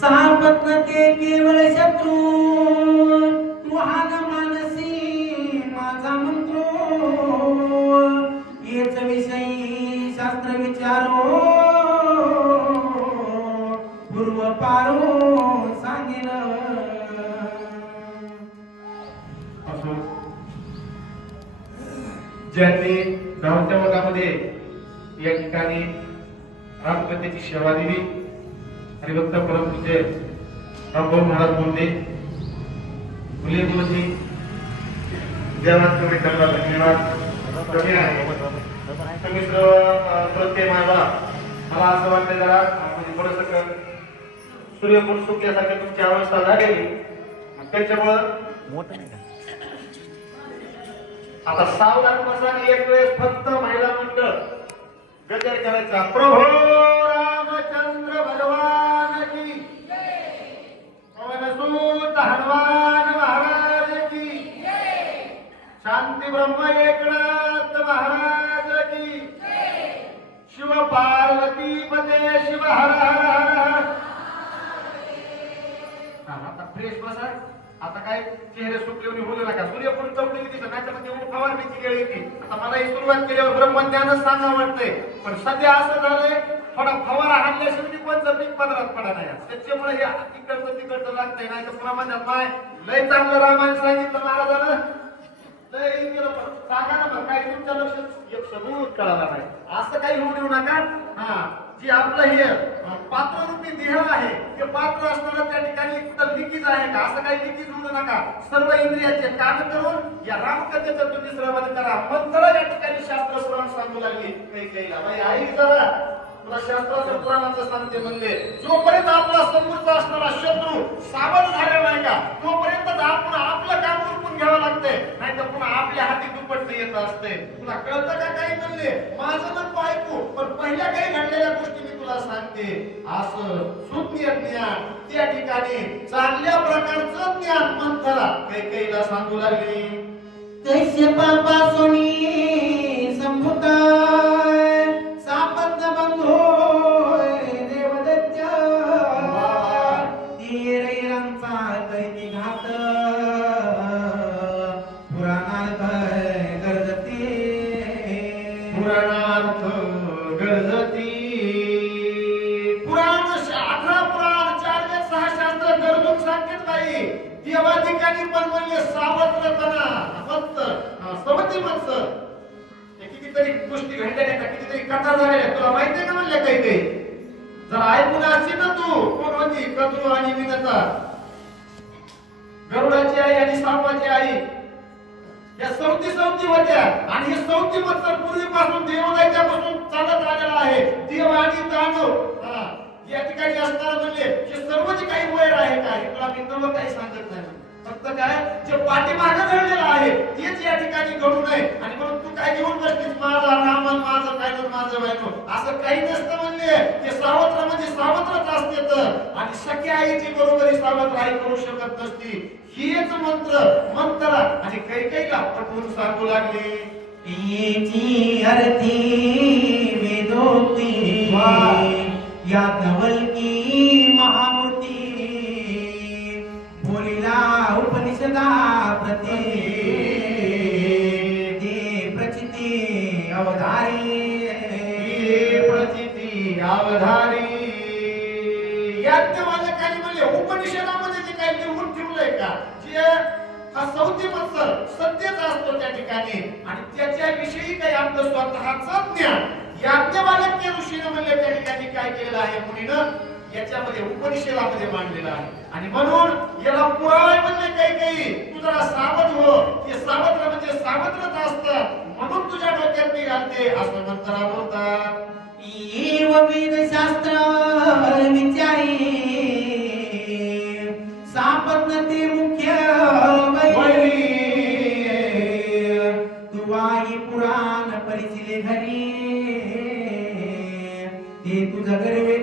सापत्न केवळ शत्रू तुहान मानसी माझा मंत्रो. येच विषयी शास्त्र विचारो. पूर्व पारो सांगेल असो. ज्यांनी धावत्या मनामध्ये या ठिकाणी रामकथेची सेवा दिली. आणि भक्त परमपूज्य रामभाऊ महाराज बोलले फुले गुरुजी देवात तुम्ही धन्यवाद. कमी आहे. तुम्ही सर्व प्रत्यय माझा. मला असं वाटतं जरा म्हणजे थोडस सूर्यकोट सुकल्यासारखी तुमची अवस्था झालेली. त्याच्यामुळं आता सावधान बसा एक वेळेस फक्त महिला मंडळ. ગજર કરે પ્રભુ! आता काय चेहरे सुटले बोलू नका पण चौकली दिसत नाही तर म्हणजे फवारणीची वेळ येते आता मला ही सुरुवात केल्यावर ब्रह्मज्ञानच सांगा वाटतंय. पण सध्या असं झालंय थोडा फवारा हाणल्याशिवाय मी कोणतं पीक पदरात पडा नाही. त्याच्यामुळे हे तिकडचं तिकडचं लागतंय नाही तर पुन्हा काय माय लय चांगलं रामायण सांगितलं महाराजानं. पण सांगा ना मग काही तुमच्या लक्षात एक सबूत कळाला नाही. असं काही होऊ देऊ नका. हा जे आपलं हे पात्र पात्ररूपी देह आहे ते पात्र असताना त्या ठिकाणी कुठं लिकीज आहे का? असं काही लिकीज म्हणू नका. सर्व इंद्रियाचे काम करून या रामकथेचं तुम्ही श्रवण करा. मंत्र या ठिकाणी शास्त्र पुराण सांगू लागले. काही काही आई विचारा तुला शास्त्राचं पुराणाचं सांगते म्हणले. जोपर्यंत आपला समृद्ध असणारा शत्रू सावध झाला नाही का? तोपर्यंत आपण आपलं काम उरकून घ्यावं लागतंय. नाही तर पुन्हा आपल्या हाती दुप्पट येत असते. तुला कळतं का काही म्हणले? माझं नको ऐकू पण पहिल्या काही घडलेल्या गोष्टी सांगते असं सुज्ञ ज्ञान त्या ठिकाणी चांगल्या प्रकारचं ज्ञान मंथरा काही काहीला सांगू लागली. पापासुनी संभुता बंधो तीरैरांचा घात पुराणार्थ गरजते. पुराणार्थ गरजती. ठिकाणी पण म्हणजे सावत्रपणा फक्त सवती माणसं. हे कितीतरी गोष्टी घडल्या आहेत कितीतरी कथा झालेल्या तुला माहिती आहे का म्हणल्या काही काही? जर ऐकून असशील ना तू. कोण होती? कद्रू आणि विनता. गरुडाची आई आणि सापाची आई. या सौती सौती होत्या. आणि हे सौती मत्सर पूर्वीपासून देवदायच्यापासून चालत आलेला आहे. देव आणि दानव. या ठिकाणी असताना म्हणजे हे सर्व ठिकाणी घडू नये. आणि म्हणून तू काय घेऊन बसलीस? माझा रामन माझं काय माझं वाईनो असं काही नसतं म्हणले ते सावत्र म्हणजे सावत्रच असते तर. आणि सख्या आईची बरोबरी सावत्र आई करू शकत नसती. हेच मंत्र मंत्र. आणि काही काही पटवून सांगू लागले. अर्थी वेदोक्ती. या धवलकी महामूर्ती जे हा सौती मत्सर सत्यच असतो त्या ठिकाणी आणि त्याच्याविषयी काही आपलं स्वतःच ज्ञान. याज्ञवालक त्या ऋषीने म्हणले त्या ठिकाणी काय केलेलं आहे? मुनीनं याच्यामध्ये उपनिषेदामध्ये मांडलेलं आहे. आणि म्हणून याला पुरावे म्हणले काही काही. तू जरा सावध हो. हे सावत्र म्हणजे सावत्रच असत. म्हणून तुझ्या डोक्यात मी घालते. असं मंत्रा बोलतात. शास्त्र विचार परवडीची घरी ते तुझ्या गर्वे